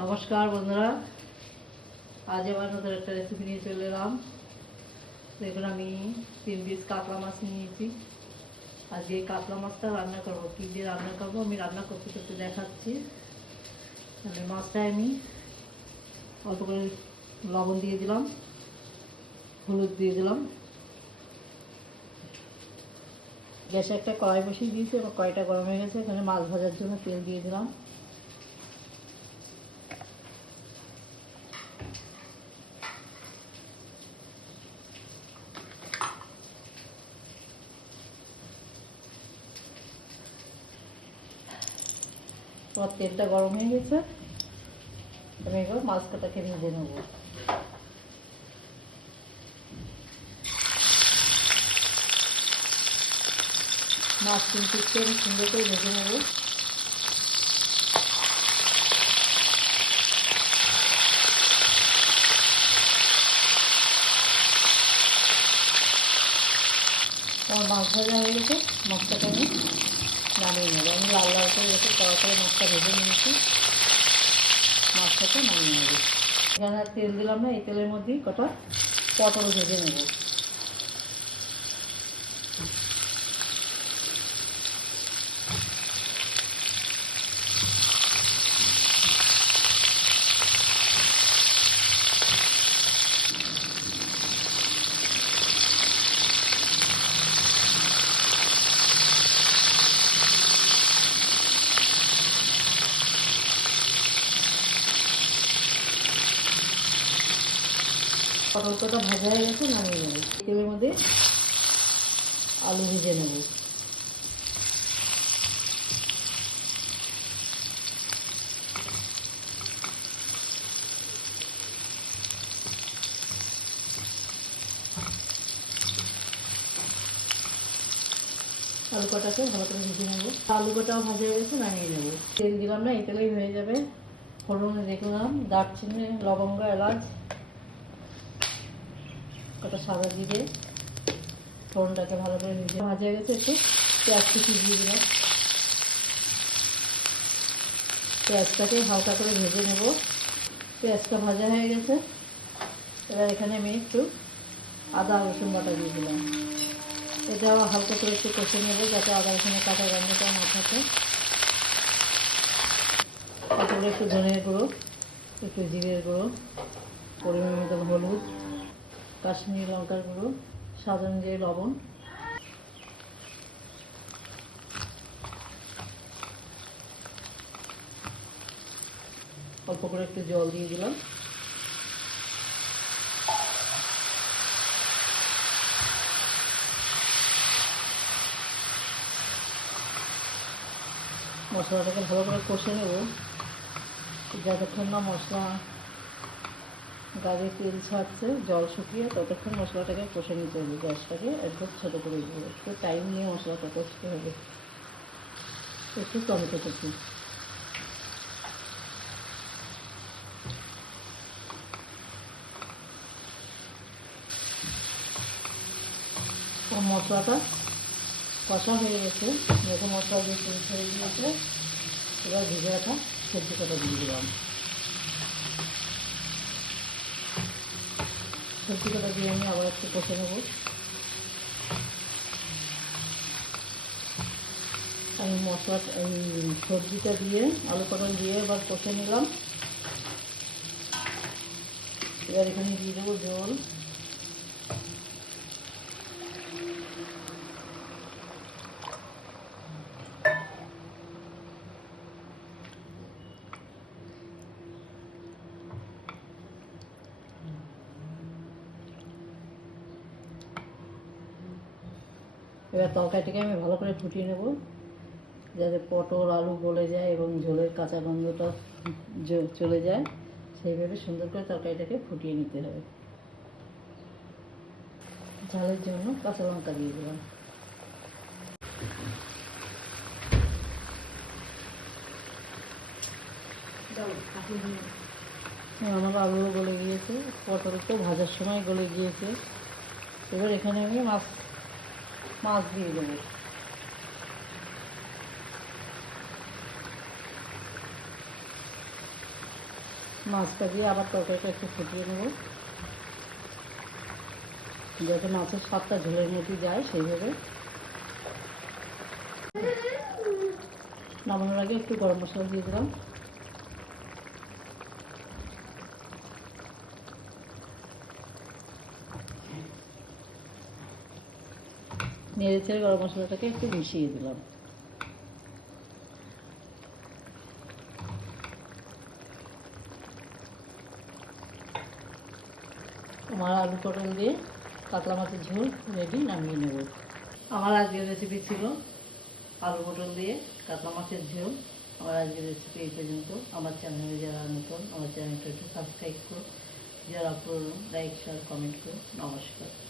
নমস্কার বন্ধুরা। আজ আবার নতুন একটা রেসিপি নিয়ে চলে এলাম। দেখুন, আমি তিন পিস কাতলা মাছ নিয়েছি। আজকে এই কাতলা মাছটা রান্না করব। কী দিয়ে রান্না করব? আমি রান্না করতে করতে দেখাচ্ছি। তাহলে মাছটায় আমি অল্প করে লবণ দিয়ে দিলাম, হলুদ দিয়ে দিলাম। গ্যাসে একটা কড়াই বসিয়ে দিয়েছি এবার কড়াইটা গরম হয়ে গেছে। এখানে মাছ ভাজার জন্য তেল দিয়ে দিলাম। তোমার তেলটা গরম হয়ে গেছে। আমি এবার মাছ কাটাকে ভেজে নেব। মাছ কিন্তু একটু আমি সুন্দর করে ভেজে নেব। মাছ ভাজা হয়ে গেছে, মাছটাকে আমি নামিয়ে নেব আমি লাল লাল করে রেখে কড়া করে মাছটা ভেজে নিয়েছি। মাছটাকে নামিয়ে নেব। এখানে তেল দিলাম না, এই তেলের মধ্যেই কটা পটল ভেজে নেব। পটল কটা ভাজা হয়ে গেছে, নামিয়ে নেব। তেলের মধ্যে আলু ভেজে নেব। আলু কটাকে ভালো করে ভেজে নেব। আলু কটাও ভাজা হয়ে গেছে, নামিয়ে নেব। তেল দিলাম না এই তেলেই হয়ে যাবে। ফোড়নে দেখলাম দারচিনি, লবঙ্গ, এলাচ। কটা সাদা জিরে ফোড়নটাকে ভালো করে ভেজে ভাজা হয়ে গেছে একটু। পেঁয়াজ কুচি দিয়ে দিলাম। পেঁয়াজটাকে হালকা করে ভেজে নেব। পেঁয়াজটা ভাজা হয়ে গেছে। এবার এখানে আমি একটু আদা, রসুন বাটা দিয়ে দিলাম। এটাও হালকা করে একটু কষে নেব যাতে আদা, রসুনের কাঁচা গন্ধটা না থাকে। একটু ধনের গুঁড়ো, একটু জিরের গুঁড়ো, পরিমাণ মতো হলুদ। কাশ্মীরি লঙ্কার গুঁড়ো, স্বাদ যে লবণ। অল্প করে একটু জল দিয়ে দিলাম। মশলাটাকে ভালো করে কষে নেব। যতক্ষণ না মশলা গায়ে তেল ছাড়ছে, জল শুকিয়ে ততক্ষণ মশলাটাকে কষে নিতে হবে গ্যাসটাকে, একদম ছোটো করে দেবো একটু টাইম নিয়ে মশলাটা কষতে হবে। একটু টমেটো কুচি। মশলাটা কষা হয়ে গেছে। যখন মশলা দিয়ে তেল ছেড়ে দিয়েছে। এবার ভিজে রাখা সবজি কটা দিয়ে দিলাম। সবজি কটা দিয়ে আমি আবার একটু কষে নেব। আমি মশলা এই সবজিটা দিয়ে, আলু পটল দিয়ে এবার কষে নিলাম। এবার এখানে দিয়ে দেবো জল। এবার তরকারিটাকে আমি ভালো করে ফুটিয়ে নেব, যাতে পটল, আলু গলে যায় এবং ঝোলের কাঁচা গন্ধটা চলে যায়। সেইভাবে সুন্দর করে তরকারিটাকে ফুটিয়ে নিতে হবে। ঝালের জন্য কাঁচা লঙ্কা দিয়ে দিলাম। আমার আলুও গলে গিয়েছে পটল তো ভাজার সময় গলে গিয়েছে। এবার এখানে আমি মাছ মাছ দিয়ে দেবো। মাছটা দিয়ে আবার তরকারিটা একটু ফুটিয়ে নেব। যাতে মাছের স্বাদটা ঝোলের মধ্যে যায় সেইভাবে। নামানোর আগে একটু গরম মশলা দিয়ে দিলাম। নেড়ে চেড়ে গরম মশলাটাকে একটু মিশিয়ে দিলাম। আমার আলু পটল দিয়ে কাতলা মাছের ঝোল রেডি নামিয়ে নেব। আমার আজকের রেসিপি ছিল আলু পটল দিয়ে কাতলা মাছের ঝোল। আমার আজকের রেসিপি এই পর্যন্ত। আমার চ্যানেলে যারা নতুন, আমার চ্যানেলটা একটু সাবস্ক্রাইব করো। যারা পুরনো লাইক শেয়ার কমেন্ট করো। নমস্কার।